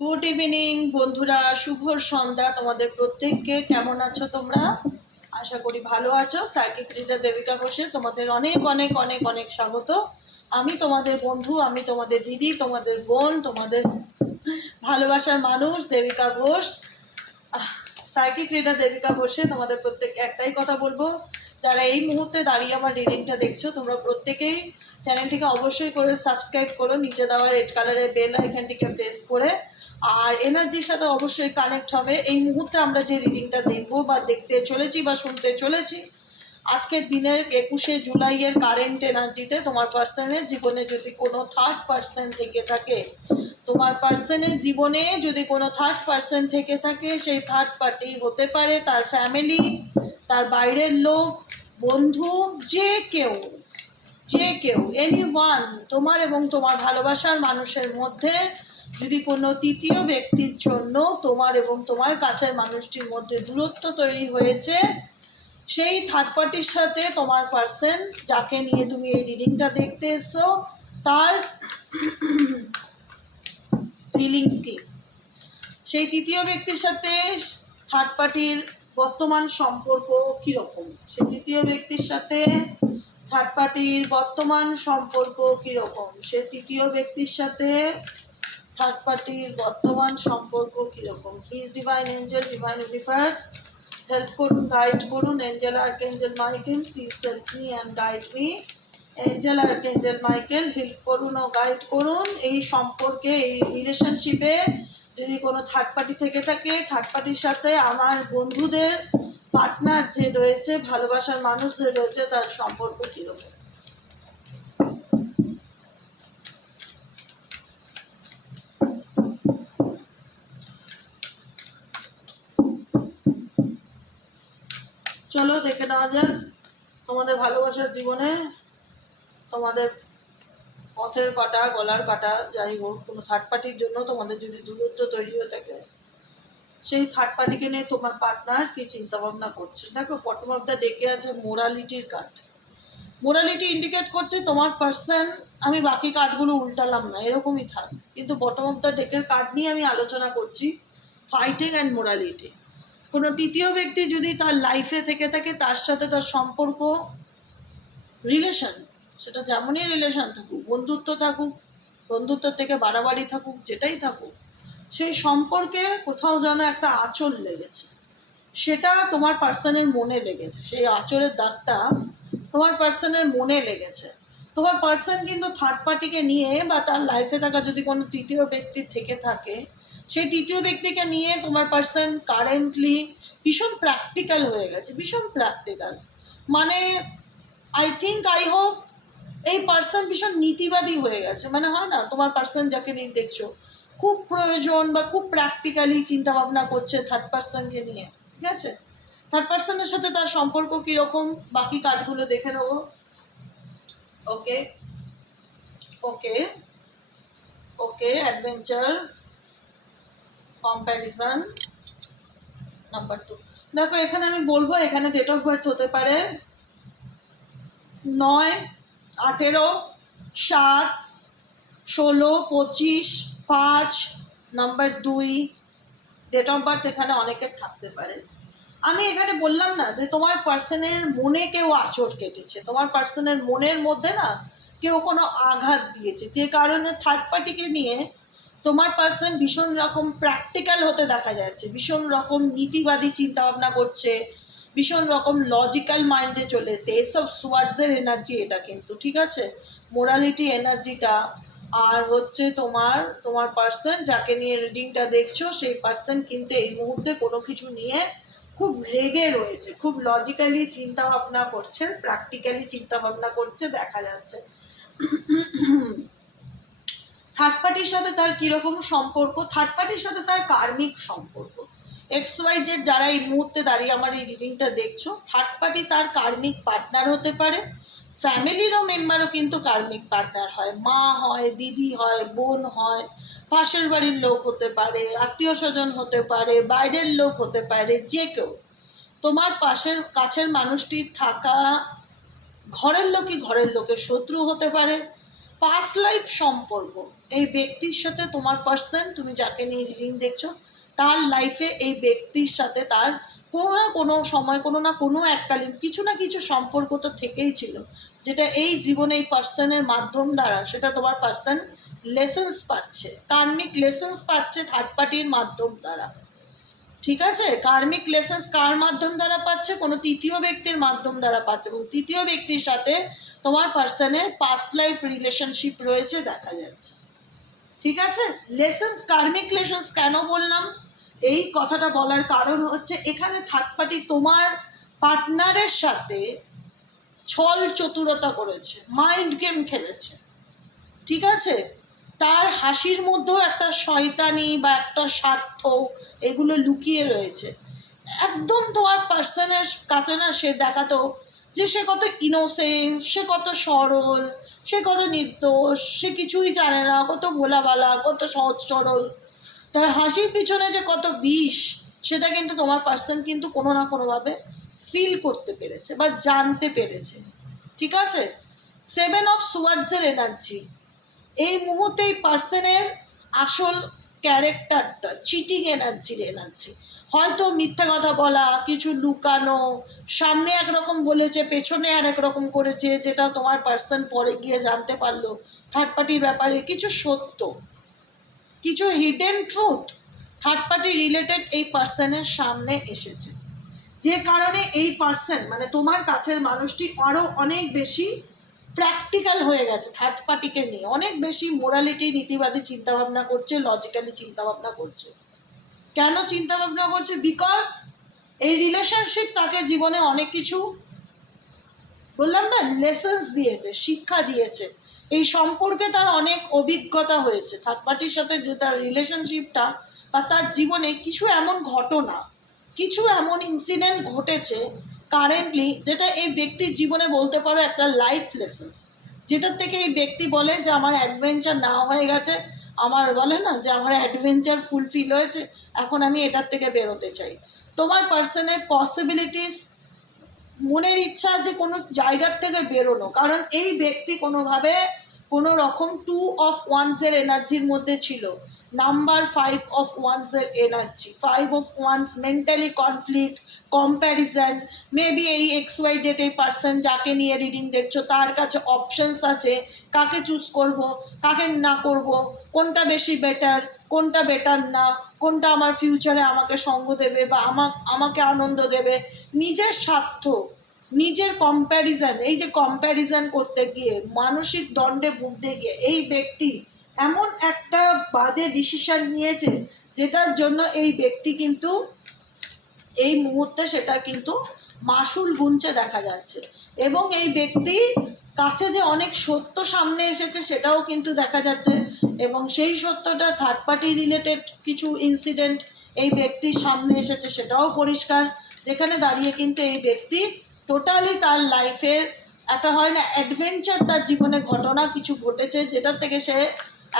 Good evening বন্ধুরা, শুভ সন্ধ্যা তোমাদের প্রত্যেককে। কেমন আছো তোমরা? আশা করি ভালো আছো। সাইকিক রিডার দেবিকা ঘোষে তোমাদের অনেক অনেক অনেক অনেক স্বাগত। আমি তোমাদের বন্ধু, আমি তোমাদের দিদি, তোমাদের বোন, তোমাদের ভালোবাসার মানুষ দেবিকা ঘোষ। সাইকিক রিডার দেবিকা ঘোষে তোমাদের প্রত্যেক একটাই কথা বলবো, যারা এই মুহূর্তে দাঁড়িয়ে আমার রিডিংটা দেখছো তোমরা প্রত্যেকেই চ্যানেলটিকে অবশ্যই করে সাবস্ক্রাইব করো, নিচে দেওয়া রেড কালারের বেল আইকনটিকে প্রেস করে, আর এনার্জির সাথে অবশ্যই কানেক্ট হবে। এই মুহূর্তে আমরা যে রিডিংটা দেখবো বা দেখতে চলেছি বা শুনতে চলেছি, আজকের দিনের 21শে জুলাইয়ের কারেন্ট এনার্জিতে তোমার পার্সনের জীবনে যদি কোনো থার্ড পার্সন থেকে থাকে, তোমার পার্সনের জীবনে যদি কোনো থার্ড পার্সন থেকে থাকে, সেই থার্ড পার্টি হতে পারে তার ফ্যামিলি, তার বাইরের লোক, বন্ধু, যে কেউ এনি ওয়ান। তোমার এবং তোমার ভালোবাসার মানুষের মধ্যে যদি কোনো তৃতীয় ব্যক্তির জন্য তোমার এবং তোমার কাছের মানুষটির মধ্যে দূরত্ব তৈরি হয়েছে, সেই থার্ড পার্টির সাথে তোমার পার্সন, যাকে নিয়ে তুমি এই রিডিংটা দেখতে এসছো, তার ফিলিংস কি, সেই তৃতীয় ব্যক্তির সাথে থার্ড পার্টির বর্তমান সম্পর্ক কীরকম, সেই তৃতীয় ব্যক্তির সাথে থার্ড পার্টির বর্তমান সম্পর্ক কীরকম, সে তৃতীয় ব্যক্তির সাথে থার্ড পার্টির বর্তমান সম্পর্ক কীরকম। Please divine angel, divine universe help করুন, গাইড করুন। Angel archangel Michael, please help me and guide me. Angel archangel Michael help করুন ও গাইড করুন। এই সম্পর্কে, এই রিলেশনশিপে যদি কোনো থার্ড পার্টি থেকে থাকে, থার্ড পার্টির সাথে আমার বন্ধুদের, পার্টনার যে রয়েছে, ভালোবাসার মানুষ যে রয়েছে, তার সম্পর্ক কীরকম। চলো দেখে নেওয়া যাক তোমাদের ভালোবাসার জীবনে তোমাদের পথের কাটা, গলার কাটা, যাই হোক, কোনো থার্ড পার্টির জন্য তোমাদের যদি দূরত্ব তৈরি হয়ে থাকে, সেই থার্ড পার্টিকে নিয়ে তোমার পার্টনার কি চিন্তা ভাবনা করছে। দেখো, বটম অফ দ্য ডেকে আছে মোরালিটির কার্ড। মোরালিটি ইন্ডিকেট করছে তোমার পার্সন, আমি বাকি কার্ডগুলো উল্টালাম না, এরকমই থাক, কিন্তু বটম অফ দ্য ডেকের কার্ড নিয়ে আমি আলোচনা করছি, ফাইটিং অ্যান্ড মোরালিটি। কোনো তৃতীয় ব্যক্তি যদি তার লাইফে থেকে থাকে, তার সাথে তার সম্পর্ক, রিলেশন, সেটা যেমনই রিলেশন থাকুক, বন্ধুত্ব থাকুক, বন্ধুত্ব থেকে বাড়াবাড়ি থাকুক, যেটাই থাকুক, সেই সম্পর্কে কোথাও যেন একটা আঁচল লেগেছে, সেটা তোমার পার্সনের মনে লেগেছে, সেই আঁচলের দাগটা তোমার পার্সনের মনে লেগেছে। তোমার পার্সন কিন্তু থার্ড পার্টিকে নিয়ে বা তার লাইফে থাকা যদি কোনো তৃতীয় ব্যক্তি থেকে থাকে, সেই তৃতীয় ব্যক্তিকে নিয়ে তোমার পার্সন কারেন্টলি ভীষণ প্র্যাকটিক্যাল হয়ে গেছে, ভীষণ প্র্যাকটিক্যাল। মানে আই থিঙ্ক, আই হোপ এই পার্সন ভীষণ নীতিবাদী হয়ে গেছে। মানে হয় না, তোমার পার্সন যাকে নিয়ে দেখছো খুব প্রয়োজন বা খুব প্র্যাকটিক্যালি চিন্তাভাবনা করছে থার্ড পার্সনকে নিয়ে, ঠিক আছে। থার্ড পার্সনের সাথে তার সম্পর্ক কীরকম, বাকি কার্ডগুলো দেখে নেবো। ওকে ওকে ওকে, অ্যাডভেঞ্চার, কম্প্যারিজন, নাম্বার 2। দেখো, এখানে আমি বলবো, এখানে ডেট অফ বার্থ হতে পারে 9, 18, 7, 16, 25, 5, নাম্বার 2, ডেট অফ বার্থ এখানে অনেকের থাকতে পারে। আমি এখানে বললাম না যে তোমার পার্সনের মনে কেউ আঁচড় কেটেছে, তোমার পার্সনের মনের মধ্যে না কেউ কোনো আঘাত দিয়েছে, যে কারণে থার্ড পার্টিকে নিয়ে তোমার পার্সন ভীষণ রকম প্র্যাকটিক্যাল হতে দেখা যাচ্ছে, ভীষণ রকম নীতিবাদী চিন্তাভাবনা করছে, ভীষণ রকম লজিক্যাল মাইন্ডে চলে এসে, এসব সোয়ার্ডসের এনার্জি এটা কিন্তু, ঠিক আছে, মোরালিটি এনার্জিটা। আর হচ্ছে তোমার পার্সন যাকে নিয়ে রিডিংটা দেখছো, সেই পার্সন কিন্তু এই মুহূর্তে কোনো কিছু নিয়ে খুব রেগে রয়েছে, খুব লজিক্যালি চিন্তাভাবনা করছে, প্র্যাকটিক্যালি চিন্তাভাবনা করছে দেখা যাচ্ছে। থার্ড পার্টির সাথে তার কীরকম সম্পর্ক, থার্ড পার্টির সাথে তার কার্মিক সম্পর্ক। XYZ যারা এই মুহূর্তে দাঁড়িয়ে আমার এই রিডিংটা দেখছো, থার্ড পার্টি তার কার্মিক পার্টনার হতে পারে, ফ্যামিলিরও মেম্বারও কিন্তু কার্মিক পার্টনার হয়, মা হয়, দিদি হয়, বোন হয়, পাশের বাড়ির লোক হতে পারে, আত্মীয় স্বজন হতে পারে, বাইরের লোক হতে পারে, যে কেউ। তোমার পাশের কাছের মানুষটির থাকা ঘরের লোকই ঘরের লোকের শত্রু হতে পারে। পাস্ট লাইফ সম্পর্ক, এই ব্যক্তির সাথে তোমার পার্সন, তুমি যাকে নিয়ে রিডিং দেখছো, তার লাইফে এই ব্যক্তির সাথে তার কোনো না কোনো সময় কোনো না কোনো এককালীন কিছু না কিছু সম্পর্ক তো থেকেই ছিল, যেটা এই জীবনে এই পার্সনের মাধ্যম দ্বারা সেটা তোমার পার্সন লেসেন্স পাচ্ছে, কার্মিক লেসেন্স পাচ্ছে থার্ড পার্টির মাধ্যম দ্বারা। ঠিক আছে, কার্মিক লেসেন্স কার মাধ্যম দ্বারা পাচ্ছে? কোনো তৃতীয় ব্যক্তির মাধ্যম দ্বারা পাচ্ছে, এবং তৃতীয় ব্যক্তির সাথে তোমার পার্সনের পাস্ট লাইফ রিলেশনশিপ রয়েছে দেখা যাচ্ছে। ঠিক আছে, লেসেন্স, কার্মিক লেসেন্স কেন বললাম? এই কথাটা বলার কারণ হচ্ছে এখানে থার্ড পার্টি তোমার পার্টনারের সাথে ছল চতুরতা করেছে, মাইন্ড গেম খেলেছে। ঠিক আছে, তার হাসির মধ্যেও একটা শয়তানি বা একটা স্বার্থ এগুলো লুকিয়ে রয়েছে। একদম তোমার পার্সনের কাছে না সে দেখাতো যে সে কত ইনোসেন্ট, সে কত সরল, সে কত নির্দোষ, সে কিছুই জানে না, কত ভোলাবালা, কত সহজ সরল। তার হাসির পিছনে যে কত বিষ সেটা কিন্তু তোমার পার্সন কিন্তু কোনো না কোনোভাবে ফিল করতে পেরেছে বা জানতে পেরেছে। ঠিক আছে, 7 অফ সোয়ার্ডসের এনার্জি এই মুহূর্তে এই পার্সনের আসল ক্যারেক্টারটা চিটিং এনার্জির এনার্জি। হয়তো মিথ্যা কথা বলা, কিছু লুকানো, সামনে একরকম বলেছে পেছনে আর একরকম করেছে, যেটা তোমার পার্সন পরে গিয়ে জানতে পারলো থার্ড পার্টির ব্যাপারে কিছু সত্য, কিছু hidden truth third party related এই পার্সনের সামনে এসেছে, যে কারণে এই পার্সন মানে তোমার কাছের মানুষটি আরও অনেক বেশি প্র্যাকটিক্যাল হয়ে গেছে, থার্ড পার্টিকে নিয়ে অনেক বেশি মোরালিটি নীতিবাদী চিন্তাভাবনা করছে, লজিক্যালি চিন্তাভাবনা করছে। কেন চিন্তাভাবনা করছে? বিকজ এই রিলেশনশিপ তাকে জীবনে অনেক কিছু বললাম না লেসেন্স দিয়েছে, শিক্ষা দিয়েছে। এই সম্পর্কে তার অনেক অভিজ্ঞতা হয়েছে, থার্ড পার্টির সাথে যে তার রিলেশনশিপটা বা তার জীবনে কিছু এমন ঘটনা, কিছু এমন ইনসিডেন্ট ঘটেছে কারেন্টলি, যেটা এই ব্যক্তির জীবনে বলতে পারো একটা লাইফ লেসেন্স, যেটার থেকে এই ব্যক্তি বলে যে আমার অ্যাডভেঞ্চার না হয়ে গেছে, আমার বলে না যে আমার অ্যাডভেঞ্চার ফুলফিল হয়েছে, এখন আমি এটার থেকে বেরোতে চাই। তোমার পার্সনের পসিবিলিটিস, মনের ইচ্ছা যে কোনো জায়গার থেকে বেরোনো, কারণ এই ব্যক্তি কোনোভাবে কোনো রকম 2 অফ ওয়ান্সের এনার্জির মধ্যে ছিল, নাম্বার 5 অফ ওয়ান্সের energy, 5 of wands mentally conflict, comparison, maybe এই XY জেড এই পার্সন যাকে নিয়ে রিডিং দেখছো তার কাছে অপশনস আছে, কাকে চুজ করব, কাকে না করব, কোনটা বেশি বেটার, কোনটা বেটার না, কোনটা আমার ফিউচারে আমাকে সঙ্গ দেবে বা আমাকে আনন্দ দেবে। নিজের স্বার্থ, নিজের কম্প্যারিজন, এই যে কম্প্যারিজন করতে গিয়ে মানসিক দণ্ডে ভুগতে গিয়ে এই ব্যক্তি এমন একটা বাজে ডিসিশন নিয়েছে, যেটার জন্য এই ব্যক্তি কিন্তু এই মুহূর্তে সেটা কিন্তু মাসুল গুনছে দেখা যাচ্ছে, এবং এই ব্যক্তি কাছে যে অনেক সত্য সামনে এসেছে সেটাও কিন্তু দেখা যাচ্ছে, এবং সেই সত্যটা থার্ড পার্টি রিলেটেড কিছু ইনসিডেন্ট এই ব্যক্তির সামনে এসেছে সেটাও পরিষ্কার, যেখানে দাঁড়িয়ে কিন্তু এই ব্যক্তি টোটালি তার লাইফের একটা হয় না অ্যাডভেঞ্চার, তার জীবনে ঘটনা কিছু ঘটেছে যেটার থেকে সে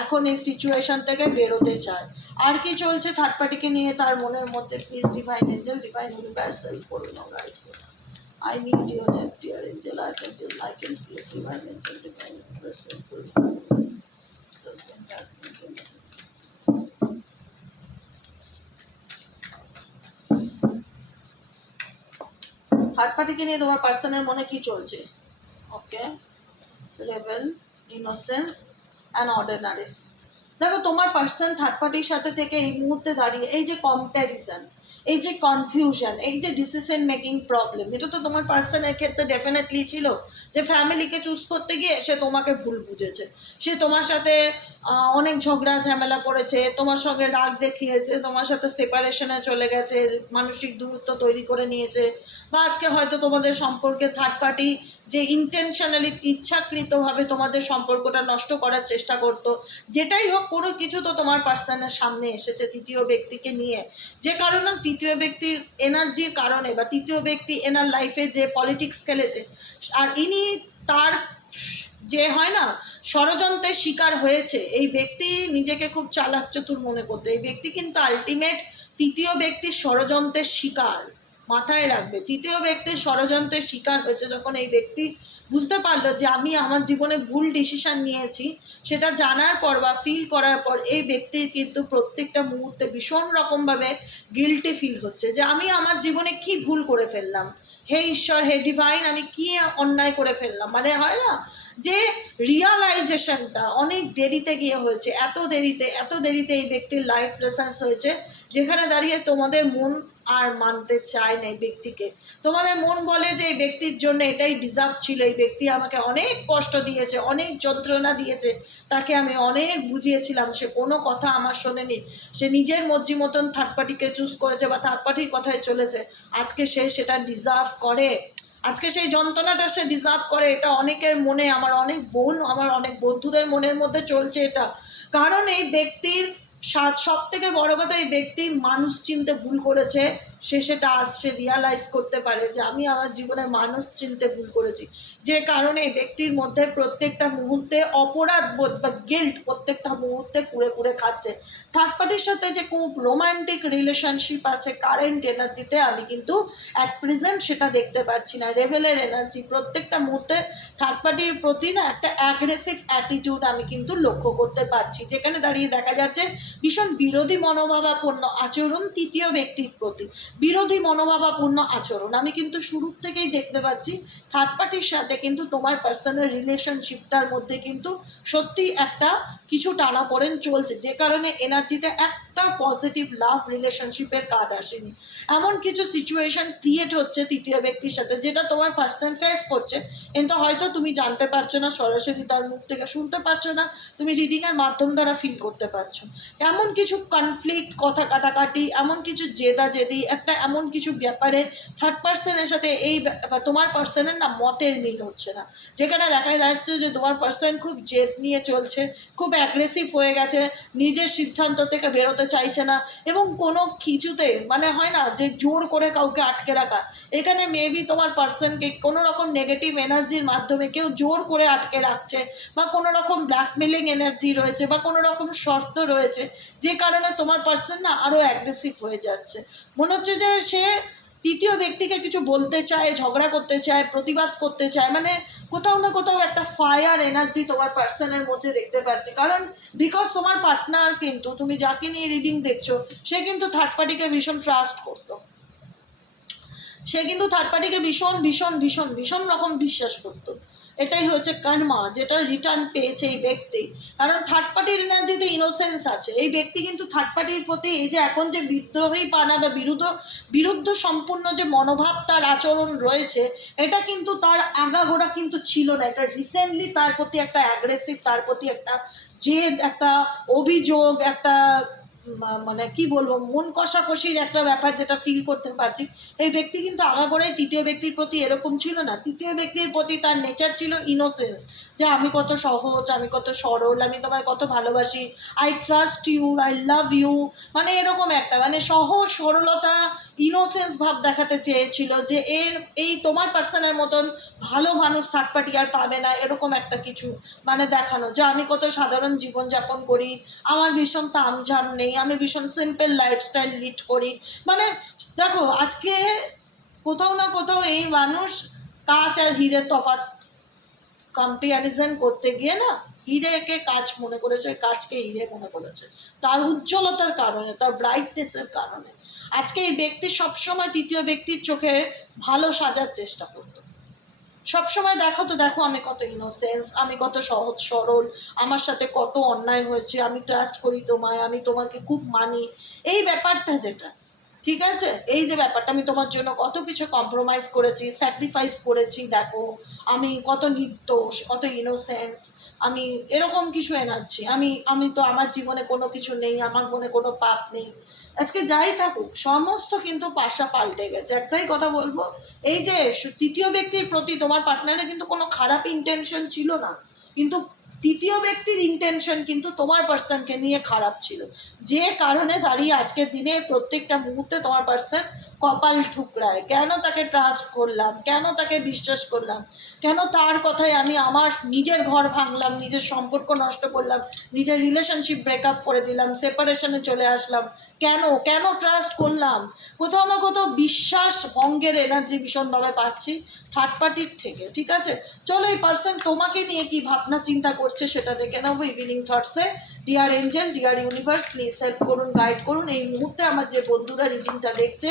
এখন এই সিচুয়েশন থেকে বেরোতে চায়। আর কি চলছে থার্ড পার্টিকে নিয়ে তার মনের মধ্যে? Please divine angel, divine universal করুন, গাইড করুন। I need your help, dear angel, archangel, I can please divine angel, divine universal করুন। থার্ড পার্টিকে নিয়ে তোমার পার্সনের মনে কি চলছে? ওকে, লেভেল, ইনোসেন্স অ্যান্ড অর্ডিনারিস। দেখো তোমার পার্সন থার্ড পার্টির সাথে থেকে এই মুহূর্তে দাঁড়িয়ে এই যে কম্প্যারিজন, এই যে কনফিউশন, এই যে ডিসিশন মেকিং প্রবলেম, এটা তো তোমার পার্সনের ক্ষেত্রে ডেফিনেটলি ছিল, যে ফ্যামিলিকে চুজ করতে গিয়ে সে তোমাকে ভুল বুঝেছে, সে তোমার সাথে অনেক ঝগড়া ঝামেলা করেছে, তোমার সঙ্গে রাগ দেখিয়েছে, তোমার সাথে সেপারেশনে চলে গেছে, মানসিক দূরত্ব তৈরি করে নিয়েছে, বা আজকে হয়তো তোমাদের সম্পর্কে থার্ড পার্টি যে ইন্টেনশনালি ইচ্ছাকৃতভাবে তোমাদের সম্পর্কটা নষ্ট করার চেষ্টা করতো, যেটাই হোক কোনো কিছু তো তোমার পার্সনের সামনে এসেছে তৃতীয় ব্যক্তিকে নিয়ে, যে কারণে তৃতীয় ব্যক্তির এনার্জির কারণে বা তৃতীয় ব্যক্তি এনার লাইফে যে পলিটিক্স খেলেছে, আর ইনি তার যে হয় না ষড়যন্ত্রের শিকার হয়েছে। এই ব্যক্তি নিজেকে খুব চালাক চতুর মনে করতো, এই ব্যক্তি কিন্তু আলটিমেট তৃতীয় ব্যক্তির ষড়যন্ত্রের শিকার। মাথায় রাখবে, তৃতীয় ব্যক্তির ষড়যন্ত্রের শিকার হয়েছে যখন এই ব্যক্তি বুঝতে পারলো যে আমি আমার জীবনে ভুল ডিসিশন নিয়েছি, সেটা জানার পর বা ফিল করার পর এই ব্যক্তির কিন্তু প্রত্যেকটা মুহূর্তে ভীষণ রকমভাবে গিল্টি ফিল হচ্ছে যে আমি আমার জীবনে কি ভুল করে ফেললাম, হে ঈশ্বর, হে ডিভাইন, আমি কি অন্যায় করে ফেললাম। মানে হয় না যে রিয়ালাইজেশনটা অনেক দেরিতে গিয়ে হয়েছে, এত দেরিতে এই ব্যক্তির লাইফ লেসন্স হয়েছে, যেখানে দাঁড়িয়ে তোমাদের মন আর মানতে চায় না এই ব্যক্তিকে। তোমাদের মন বলে যে এই ব্যক্তির জন্য এটাই ডিজার্ভ ছিল, এই ব্যক্তি আমাকে অনেক কষ্ট দিয়েছে, অনেক যন্ত্রণা দিয়েছে, তাকে আমি অনেক বুঝিয়েছিলাম, সে কোনো কথা আমার শোনেনি, সে নিজের মর্জি মতন থার্ড পার্টিকে চুজ করেছে বা থার্ড পার্টির কথায় চলেছে, আজকে সে সেটা ডিজার্ভ করে, আজকে সেই যন্ত্রণাটা সে ডিজার্ভ করে। এটা অনেকের মনে, আমার অনেক বোন, আমার অনেক বন্ধুদের মনের মধ্যে চলছে এটা। কারণ এই ব্যক্তির সব থেকে বড় কথা, এই ব্যক্তি মানুষ চিনতে ভুল করেছে, সে সেটা আজ সে রিয়ালাইজ করতে পারে যে আমি আমার জীবনে মানুষ চিনতে ভুল করেছি, যে কারণে এই ব্যক্তির মধ্যে প্রত্যেকটা মুহূর্তে অপরাধ বোধ বা গিল্ট প্রত্যেকটা মুহূর্তে কুড়ে কুড়ে খাচ্ছে। থার্ড পার্টির সাথে যে খুব রোমান্টিক রিলেশনশিপ আছে কারেন্ট এনার্জিতে, আমি কিন্তু অ্যাট প্রেজেন্ট সেটা দেখতে পাচ্ছি না। রেভেলের এনার্জি প্রত্যেকটা মুহূর্তে থার্ড পার্টির প্রতি না একটা অ্যাগ্রেসিভ অ্যাটিটিউড আমি কিন্তু লক্ষ্য করতে পারছি, যেখানে দাঁড়িয়ে দেখা যাচ্ছে ভীষণ বিরোধী মনোভাবাপন্ন আচরণ, তৃতীয় ব্যক্তির প্রতি বিরোধী মনোভাবাপূর্ণ আচরণ আমি কিন্তু শুরু থেকেই দেখতে পাচ্ছি। থার্ড পার্টির সাথে কিন্তু তোমার পার্সোনাল রিলেশনশিপটার মধ্যে কিন্তু সত্যি একটা কিছু টানাপোড়েন চলছে, যে কারণে এনার্জিতে একটা পজিটিভ লাভ রিলেশনশিপের কাজ আসেনি। এমন কিছু সিচুয়েশন ক্রিয়েট হচ্ছে তৃতীয় ব্যক্তির সাথে, যেটা তোমার পার্সন ফেস করছে, কিন্তু হয়তো তুমি জানতে পারছো না, সরাসরি তার মুখ থেকে শুনতে পারছো না, তুমি রিডিংয়ের মাধ্যম দ্বারা ফিল করতে পারছো। এমন কিছু কনফ্লিক্ট, কথা কাটাকাটি, এমন কিছু জেদাজেদি, একটা এমন কিছু ব্যাপারে থার্ড পার্সনের সাথে এই তোমার পার্সনের না মতের মিল হচ্ছে না, যেখানে দেখা যাচ্ছে যে তোমার পার্সন খুব জেদ নিয়ে চলছে, খুব অ্যাগ্রেসিভ হয়ে গেছে, নিজের সিদ্ধান্ত থেকে বেরোতে চাইছে না, এবং কোনো কিছুতে মানে হয় না যে জোর করে কাউকে আটকে রাখা, এখানে মেবি তোমার পার্সনকে কোনো রকম নেগেটিভ এনার্জির মাধ্যমে কেউ জোর করে আটকে রাখছে, বা কোনো রকম ব্ল্যাকমেলিং এনার্জি রয়েছে, বা কোনো রকম শর্ত রয়েছে, যে কারণে তোমার পার্সন না আরও অ্যাগ্রেসিভ হয়ে যাচ্ছে। মনে হচ্ছে যে সে তৃতীয় ব্যক্তিকে কিছু বলতে চায়, ঝগড়া করতে চায়, প্রতিবাদ করতে চায়, মানে কোথাও না কোথাও একটা ফায়ার এনার্জি তোমার পার্সনের মধ্যে দেখতে পাচ্ছি। কারণ বিকজ তোমার পার্টনার কিন্তু, তুমি যাকে নিয়ে রিডিং দেখছো, সে কিন্তু থার্ড পার্টিকে ভীষণ ট্রাস্ট করতো, সে কিন্তু থার্ড পার্টিকে ভীষণ ভীষণ ভীষণ ভীষণ রকম বিশ্বাস করতো। এটাই হচ্ছে কর্মা, যেটা রিটার্ন পেয়েছে এই ব্যক্তি। কারণ থার্ড পার্টির এনার্জিতে ইনোসেন্স আছে, এই ব্যক্তি কিন্তু থার্ড পার্টির প্রতি এই যে এখন যে বিদ্রোহী পানা বা বিরুদ্ধ সম্পূর্ণ যে মনোভাব তার আচরণ রয়েছে, এটা কিন্তু তার আগাগোড়া কিন্তু ছিল না, এটা রিসেন্টলি তার প্রতি একটা অ্যাগ্রেসিভ, তার প্রতি একটা জেদ, একটা অভিযোগ, একটা মানে কি বলবো, মন কষাকষির একটা ব্যাপার যেটা ফিল করতে পারছি। এই ব্যক্তি কিন্তু আগাগোড়াই তৃতীয় ব্যক্তির প্রতি এরকম ছিল না, তৃতীয় ব্যক্তির প্রতি তার নেচার ছিল ইনোসেন্স, যে আমি কত সহজ, আমি কত সরল, আমি তোমায় কত ভালোবাসি, I trust you, I love you, মানে এরকম একটা মানে সহজ সরলতা, ইনোসেন্স ভাব দেখাতে চেয়েছিল, যে এই তোমার পার্সনের মতন ভালো মানুষ থার্ড পার্টি আর পাবে না, এরকম একটা কিছু মানে দেখানো, যে আমি কত সাধারণ জীবনযাপন করি, আমার ভীষণ তামঝাম নেই, আমি ভীষণ সিম্পল লাইফস্টাইল লিড করি। মানে দেখো আজকে কোথাও না কোথাও এই মানুষ কাঁচ আর হীরের তফাৎ কম্পারিজন করতে গিয়ে না হিরেকে কাঁচ মনে করেছে, কাঁচকে হিরে মনে করেছে, তার উজ্জ্বলতার কারণে, তার ব্রাইটনেসের কারণে। আজকে এই ব্যক্তি সবসময় তৃতীয় ব্যক্তির চোখে ভালো সাজার চেষ্টা করতো, সবসময় দেখো তো, দেখো আমি কত ইনোসেন্স, আমি কত সহজ সরল, আমার সাথে কত অন্যায় হয়েছে, আমি ট্রাস্ট করি তোমায়, আমি তোমাকে খুব মানি, এই ব্যাপারটা যেটা ঠিক আছে, এই যে ব্যাপারটা আমি তোমার জন্য কত কিছু কম্প্রোমাইজ করেছি, স্যাক্রিফাইস করেছি, দেখো আমি কত নির্দোষ, কত ইনোসেন্স, আমি এরকম কিছু এনার্জি, আমি তো আমার জীবনে কোনো কিছু নেই, আমার মনে কোনো পাপ নেই। আজকে যাই থাকুক সমস্ত কিন্তু পাশা পাল্টে গেছে। একটাই কথা বলবো, এই যে তৃতীয় ব্যক্তির প্রতি তোমার পার্টনারের কিন্তু কোনো খারাপ ইন্টেনশন ছিল না, কিন্তু তৃতীয় ব্যক্তির ইন্টেনশন কিন্তু তোমার পার্সনকে নিয়ে খারাপ ছিল, যে কারণে দাঁড়িয়ে আজকের দিনে প্রত্যেকটা মুহূর্তে তোমার পার্সন কপাল ঠুকরায়, কেন তাকে ট্রাস্ট করলাম, কেন তাকে বিশ্বাস করলাম, কেন তার কথায় আমি আমার নিজের ঘর ভাঙলাম, নিজের সম্পর্ক নষ্ট করলাম, নিজের রিলেশনশিপ ব্রেকআপ করে দিলাম, সেপারেশনে চলে আসলাম, কেন কেন ট্রাস্ট করলাম? কোথাও না কোথাও বিশ্বাস ভঙ্গের এনার্জি ভীষণভাবে পাচ্ছি থার্ড পার্টির থেকে। ঠিক আছে, চলো এই পার্সন তোমাকে নিয়ে কি ভাবনা চিন্তা করছে সেটা দেখে নেবো ইভিনিং থটসে। Dear angel, dear universe, please help করুন, গাইড করুন। এই মুহূর্তে আমার যে বন্ধুরা রিডিংটা দেখছে,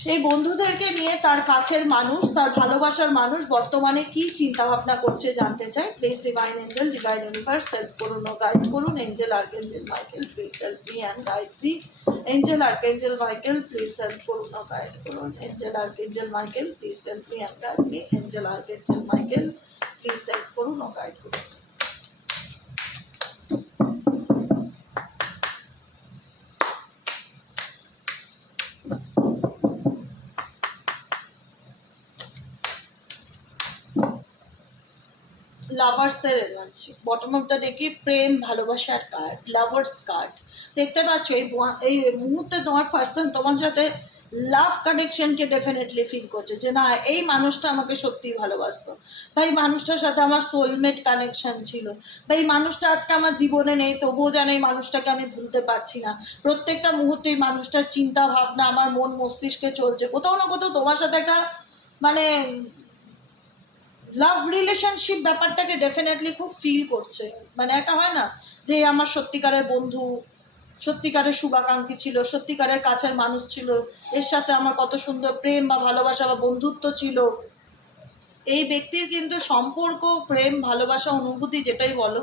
সেই বন্ধুদেরকে নিয়ে তার কাছের মানুষ, তার ভালোবাসার মানুষ বর্তমানে কি চিন্তা ভাবনা করছে জানতে চাই। Please divine angel, divine universe, help করুন ও গাইড করুন। Angel archangel Michael, please help me and guide me. Angel archangel Michael, please help করুন ও গাইড করুন। Angel archangel Michael, please help me and guide me. Angel archangel Michael, please help করুন ও guide করুন। লাভার্সের energy, bottom of the ডেকে প্রেম ভালোবাসার কার্ড, লাভার্স কার্ড দেখতে পাচ্ছ। এই মুহূর্তে তোমার পার্সন তোমার সাথে লাভ কানেকশনকে ডেফিনেটলি ফিল করছে, যে না এই মানুষটা আমাকে সত্যিই ভালোবাসতো, বা এই মানুষটার সাথে আমার সোলমেট কানেকশন ছিল, বা এই মানুষটা আজকে আমার জীবনে নেই, তবুও যেন এই মানুষটাকে আমি ভুলতে পারছি না। প্রত্যেকটা মুহূর্তে এই মানুষটার চিন্তা ভাবনা আমার মন মস্তিষ্কে চলছে। কোথাও না কোথাও তোমার সাথে একটা মানে লাভ রিলেশনশিপ ব্যাপারটাকে ডেফিনেটলি খুব ফিল করছে। মানে একটা হয় না যে আমার সত্যিকারের বন্ধু, সত্যিকারের শুভাকাঙ্ক্ষী ছিল, সত্যিকারের কাছের মানুষ ছিল, এর সাথে আমার কত সুন্দর প্রেম বা ভালোবাসা বা বন্ধুত্ব ছিল। এই ব্যক্তির কিন্তু সম্পর্ক, প্রেম, ভালোবাসা, অনুভূতি যেটাই বলো,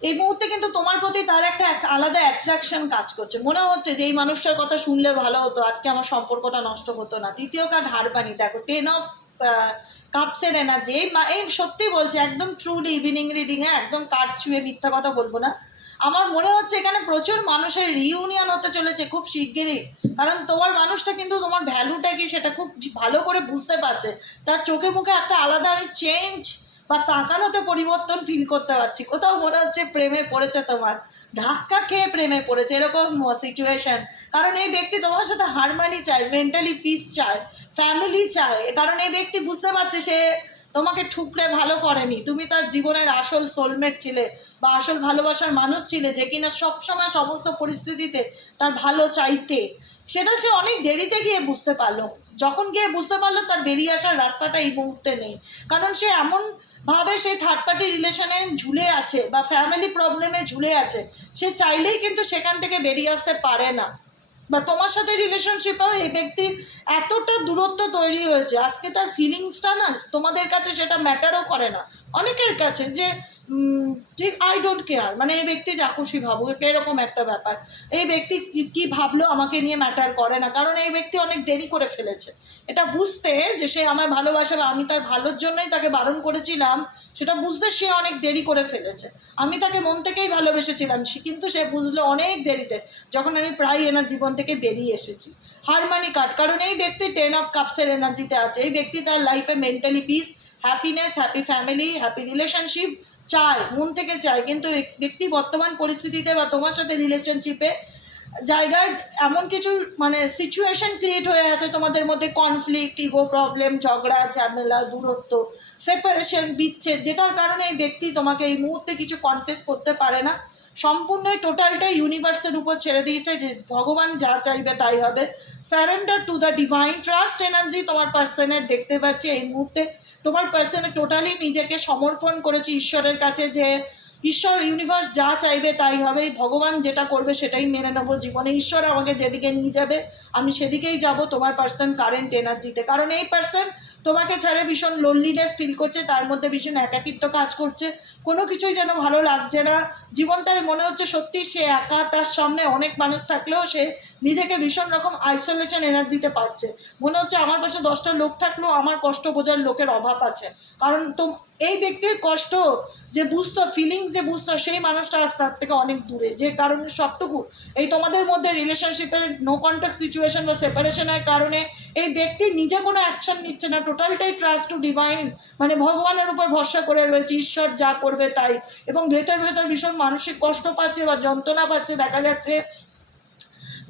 এই মুহূর্তে কিন্তু তোমার প্রতি তার একটা আলাদা অ্যাট্রাকশন কাজ করছে। মনে হচ্ছে যে এই মানুষটার কথা শুনলে ভালো হতো, আজকে আমার সম্পর্কটা নষ্ট হতো না। তৃতীয় কার্ড হারবানি, দেখো 10 অফ কাপসের এনার্জি। এই সত্যি বলছে, একদম ট্রুলি ইভিনিং রিডিংয়ে একদম কার্ড ছুঁয়ে মিথ্যা কথা বলবো না। আমার মনে হচ্ছে এখানে প্রচুর মানুষের রিইউনিয়ন হতে চলেছে খুব শিগগিরই, কারণ তোমার মানুষটা কিন্তু তোমার ভ্যালুটা কি সেটা খুব ভালো করে বুঝতে পারছে। তার চোখে মুখে একটা আলাদা আমি চেঞ্জ বা তাকানোতে পরিবর্তন ফিল করতে পারছি। কোথাও মনে হচ্ছে প্রেমে পড়েছে, তোমার ধাক্কা খেয়ে প্রেমে পড়েছে এরকম সিচুয়েশন। কারণ এই ব্যক্তি তোমার সাথে হারমানি চায়, মেন্টালি পিস চায়, ফ্যামিলি চায়। কারণ এই ব্যক্তি বুঝতে পারছে সে তোমাকে ঠুকরে ভালো করেনি, তুমি তার জীবনের আসল সোলমেট ছিলে বা আসল ভালোবাসার মানুষ ছিলে, যে কিনা সবসময় সমস্ত পরিস্থিতিতে তার ভালো চাইতে। সেটা সে অনেক দেরিতে গিয়ে বুঝতে পারলো। যখন গিয়ে বুঝতে পারলো তার বেরিয়ে আসার রাস্তাটা এই মুহূর্তে নেই, কারণ সে এমন ভাবে সে থার্ড পার্টি রিলেশনে ঝুলে আছে বা ফ্যামিলি প্রবলেমে ঝুলে আছে, সে চাইলেই কিন্তু সেখান থেকে বেরিয়ে আসতে পারে না। বা তোমার সাথে রিলেশনশিপেও এই ব্যক্তির এতটা দূরত্ব তৈরি হয়েছে, আজকে তার ফিলিংসটা না তোমাদের কাছে সেটা ম্যাটারও করে না অনেকের কাছে, যে ঠিক আই ডোন্ট কেয়ার, মানে এই ব্যক্তি যা খুশি ভাবুক, এরকম একটা ব্যাপার। এই ব্যক্তি কী ভাবলো আমাকে নিয়ে ম্যাটার করে না, কারণ এই ব্যক্তি অনেক দেরি করে ফেলেছে এটা বুঝতে যে সে আমায় ভালোবাসে বা আমি তার ভালোর জন্যই তাকে বারণ করেছিলাম, সেটা বুঝতে সে অনেক দেরি করে ফেলেছে। আমি তাকে মন থেকেই ভালোবেসেছিলাম, কিন্তু সে বুঝলো অনেক দেরিতে, যখন আমি প্রায় এনার জীবন থেকে বেরিয়ে এসেছি। হারমানি কার্ড, কারণ এই ব্যক্তি 10 অফ কাপসের এনার্জিতে আছে। এই ব্যক্তি তার লাইফে mentally piece, happiness, happy family, happy relationship চায়, মন থেকে চায়। কিন্তু ব্যক্তি বর্তমান পরিস্থিতিতে বা তোমার সাথে রিলেশনশিপে জায়গায় এমন কিছু মানে সিচুয়েশন ক্রিয়েট হয়ে আছে তোমাদের মধ্যে, কনফ্লিক্ট, ইগো প্রবলেম, ঝগড়া ঝামেলা, দূরত্ব, সেপারেশন, বিচ্ছেদ, যেটার কারণে এই ব্যক্তি তোমাকে এই মুহূর্তে কিছু কনফেস করতে পারে না। সম্পূর্ণ টোটালটাই ইউনিভার্সের উপর ছেড়ে দিয়েছে, যে ভগবান যা চাইবে তাই হবে। Surrender to the divine, trust energy তোমার পার্সনের দেখতে পাচ্ছি এই মুহূর্তে। তোমার পার্সনে টোটালি নিজেকে সমর্পণ করেছে ঈশ্বরের কাছে, যে ঈশ্বর, ইউনিভার্স যা চাইবে তাই হবে, ভগবান যেটা করবে সেটাই মেনে নেবো জীবনে। ঈশ্বর আমাকে যেদিকে নিয়ে যাবে আমি সেদিকেই যাব। তোমার পার্সন কারেন্ট এনার্জিতে, কারণ এই পার্সন তোমাকে ছাড়ে ভীষণ লোনলিনেস ফিল করছে, তার মধ্যে ভীষণ একাকিত্ব কাজ করছে, কোনো কিছুই যেন ভালো লাগছে না জীবনটায়। মনে হচ্ছে সত্যি সে একা, তার সামনে অনেক মানুষ থাকলেও সে নিজেকে ভীষণ রকম আইসোলেশন এনার্জিতে পাচ্ছে। মনে হচ্ছে আমার পাশে 10টা লোক থাকলেও আমার কষ্ট বোঝার লোকের অভাব আছে। কারণ তো এই ব্যক্তির কষ্ট যে বুঝতো, ফিলিংস যে বুঝতো, সেই মানুষটা আজ তার থেকে অনেক দূরে, যে কারণে সবটুকু এই তোমাদের মধ্যে রিলেশনশিপের নো কন্ট্যাক্ট সিচুয়েশন বা সেপারেশনের কারণে এই ব্যক্তি নিজে কোনো অ্যাকশন নিচ্ছে না, টোটালটাই ট্রাস্ট টু ডিভাইন, মানে ভগবানের উপর ভরসা করে রয়েছে, ঈশ্বর যা করবে তাই। এবং ভেতর ভেতর ভীষণ মানসিক কষ্ট পাচ্ছে বা যন্ত্রণা পাচ্ছে, দেখা যাচ্ছে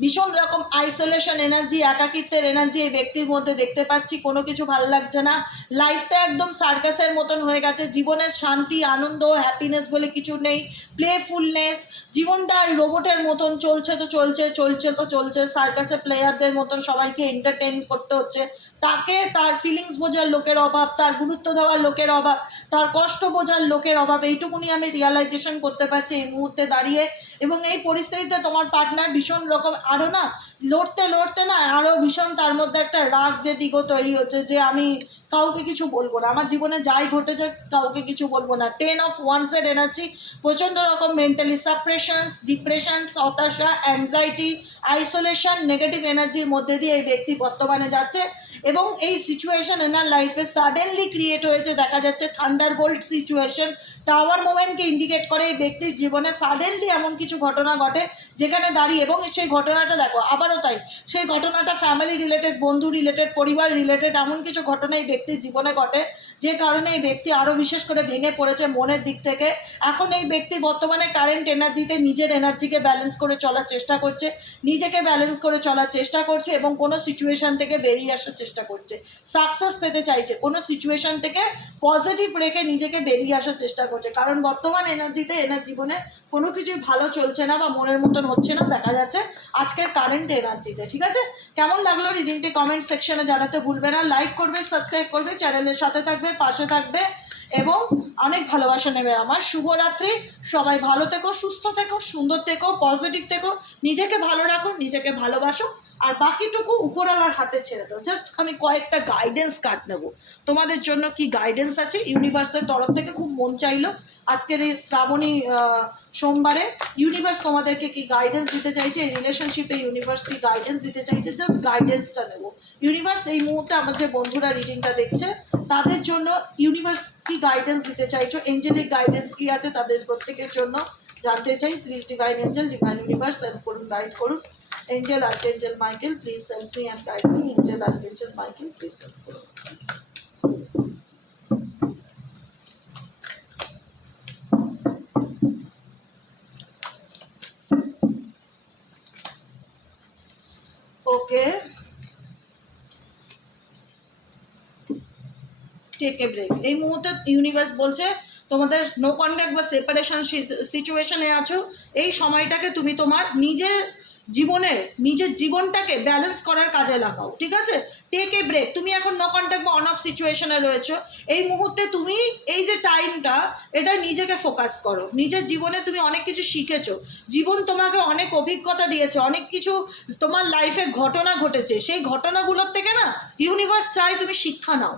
ভীষণ রকম আইসোলেশন এনার্জি, একাকিত্বের এনার্জি এই ব্যক্তির মধ্যে দেখতে পাচ্ছি। কোনো কিছু ভালো লাগছে না, লাইফটা একদম সার্কাসের মতন হয়ে গেছে, জীবনের শান্তি আনন্দ হ্যাপিনেস বলে কিছু নেই, প্লেফুলনেস, জীবনটা রোবটের মতন চলছে তো চলছে, চলছে তো চলছে, সার্কাসের প্লেয়ারদের মতন সবাইকে এন্টারটেইন করতে হচ্ছে, তাকে তার ফিলিংস বোঝার লোকের অভাব, তার গুরুত্ব দেওয়ার লোকের অভাব, তার কষ্ট বোঝার লোকের অভাব, এইটুকুনি আমি রিয়ালাইজেশন করতে পারছি এই মুহূর্তে দাঁড়িয়ে। এবং এই পরিস্থিতিতে তোমার পার্টনার ভীষণ রকম আরও না লড়তে লড়তে না আরও ভীষণ তার মধ্যে একটা রাগ যে দিগো তৈরি হচ্ছে, যে আমি কাউকে কিছু বলবো না, আমার জীবনে যাই ঘটেছে কাউকে কিছু বলবো না। 10 অফ ওয়ান্সের এনার্জি, প্রচণ্ড রকম মেন্টালি সাপ্রেশনস, ডিপ্রেশনস, হতাশা, অ্যাংজাইটি, আইসোলেশন, নেগেটিভ এনার্জির মধ্যে দিয়ে এই ব্যক্তি বর্তমানে যাচ্ছে। এবং এই সিচুয়েশন এনার লাইফে সাডেনলি ক্রিয়েট হয়েছে, দেখা যাচ্ছে থান্ডারবোল্ট সিচুয়েশন, টাওয়ার মোমেন্টকে ইন্ডিকেট করে এই ব্যক্তির জীবনে সাডেনলি এমন কিছু ঘটনা ঘটে যেখানে দাঁড়িয়ে, এবং সেই ঘটনাটা দেখো আবারও তাই, সেই ঘটনাটা ফ্যামিলি রিলেটেড, বন্ধু রিলেটেড, পরিবার রিলেটেড, এমন কিছু ঘটনা এই ব্যক্তির জীবনে ঘটে যে কারণে এই ব্যক্তি আরও বিশেষ করে ভেঙে পড়েছে মনের দিক থেকে। এখন এই ব্যক্তি বর্তমানে কারেন্ট এনার্জিতে নিজের এনার্জিকে ব্যালেন্স করে চলার চেষ্টা করছে, নিজেকে ব্যালেন্স করে চলার চেষ্টা করছে, এবং কোনো সিচুয়েশান থেকে বেরিয়ে আসার চেষ্টা করছে, সাকসেস পেতে চাইছে, কোনো সিচুয়েশান থেকে পজিটিভ রেখে নিজেকে বেরিয়ে আসার চেষ্টা করছে। কারণ বর্তমান এনার্জিতে এনার জীবনে কোনো কিছুই ভালো চলছে না বা মনের মতন হচ্ছে না দেখা যাচ্ছে আজকের কারেন্ট এনার্জিতে। ঠিক আছে, কেমন লাগলো রিডিংটি কমেন্ট সেকশনে জানাতে ভুলবে না, লাইক করবে, সাবস্ক্রাইব করবে, চ্যানেলের সাথে থাকবে, পাশে থাকবে এবং অনেক ভালোবাসা নেবে আমার। শুভরাত্রি, সবাই ভালো থেকো, সুস্থ থেকো, সুন্দর থেকো, পজিটিভ থেকো, নিজেকে ভালো রাখো, নিজেকে ভালোবাসো, আর বাকিটুকু উপরওয়ালার হাতে ছেড়ে দাও। জাস্ট আমি কয়েকটা গাইডেন্স কার্ড নেবো তোমাদের জন্য, কি গাইডেন্স আছে ইউনিভার্সের তরফ থেকে। খুব মন চাইলো আজকের এই শ্রাবণী সোমবারে ইউনিভার্স তোমাদেরকে কি গাইডেন্স দিতে চাইছে, এই রিলেশনশিপে ইউনিভার্স কি গাইডেন্স দিতে চাইছে, জাস্ট গাইডেন্সটা নেবো। ইউনিভার্স এই মুহূর্তে আমার যে বন্ধুরা রিডিংটা দেখছে তাদের জন্য ইউনিভার্স কি গাইডেন্স দিতে চাইছো, এঞ্জেলিক গাইডেন্স কি আছে তাদের প্রত্যেকের জন্য জানতে চাই। Please divine angel, divine universe help করুন, গাইড করুন। Angel archangel Michael, please help me and guide me. Angel archangel Michael, please help করুন। Okay, take a break. এই মুহূর্তে ইউনিভার্স বলছে তোমাদের নো কন্ট্যাক্ট বা সেপারেশন সিচুয়েশনে আছো, এই সময়টাকে তুমি তোমার নিজের জীবনটাকে ব্যালেন্স করার কাজে লাগাও। ঠিক আছে, টেক এ ব্রেক। তুমি এখন নো কন্ট্যাক্ট বা অন অফ সিচুয়েশনে রয়েছো, এই মুহূর্তে তুমি এই যে টাইমটা এটা নিজেকে ফোকাস করো। নিজের জীবনে তুমি অনেক কিছু শিখেছো, জীবন তোমাকে অনেক অভিজ্ঞতা দিয়েছে, অনেক কিছু তোমার লাইফে ঘটনা ঘটেছে, সেই ঘটনাগুলোর থেকে না ইউনিভার্স চায় তুমি শিক্ষা নাও।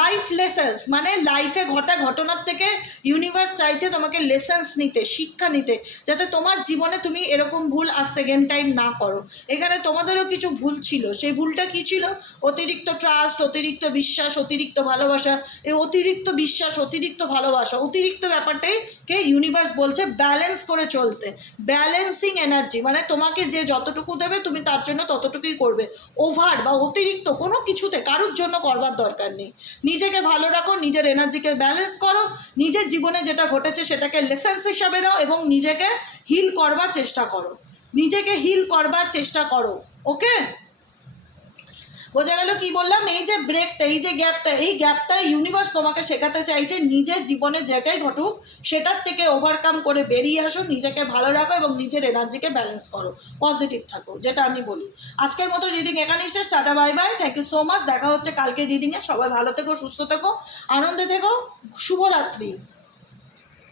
লাইফ লেসেন্স মানে লাইফে ঘটা ঘটনার থেকে ইউনিভার্স চাইছে তোমাকে লেসেন্স নিতে, শিক্ষা নিতে, যাতে তোমার জীবনে তুমি এরকম ভুল আর সেকেন্ড টাইম না করো। এখানে তোমাদেরও কিছু ভুল ছিল, সেই ভুলটা কী ছিল? অতিরিক্ত ট্রাস্ট, অতিরিক্ত বিশ্বাস, অতিরিক্ত ভালোবাসা। এই অতিরিক্ত বিশ্বাস, অতিরিক্ত ভালোবাসা, অতিরিক্ত ব্যাপারটাই কে ইউনিভার্স বলছে ব্যালেন্স করে চলতে। ব্যালেন্সিং এনার্জি মানে তোমাকে যে যতটুকু দেবে তুমি তার জন্য ততটুকুই করবে, ওভার বা অতিরিক্ত কোনো কিছুতে কারোর জন্য করবার দরকার নেই। নিজেকে ভালো রাখো, নিজের এনার্জিকে ব্যালেন্স করো, নিজের জীবনে যেটা ঘটেছে সেটাকে লেসেন্স হিসাবে নাও এবং নিজেকে হিল করবার চেষ্টা করো, নিজেকে হিল করবার চেষ্টা করো। ওকে, বোঝা গেল কি বললাম? এই যে ব্রেকটা, এই যে গ্যাপটা, এই গ্যাপটা ইউনিভার্স তোমাকে শেখাতে চাইছে নিজের জীবনে যেটাই ঘটুক সেটার থেকে ওভারকাম করে বেরিয়ে আসো, নিজেকে ভালো রাখো এবং নিজের এনার্জিকে ব্যালেন্স করো, পজিটিভ থাকো, যেটা আমি বলি। আজকের মতো রিডিং এখানেই শেষ, tata bye bye, thank you so much. দেখা হচ্ছে কালকে রিডিংয়ে। সবাই ভালো থেকো, সুস্থ থেকো, আনন্দে থেকো, শুভরাত্রি।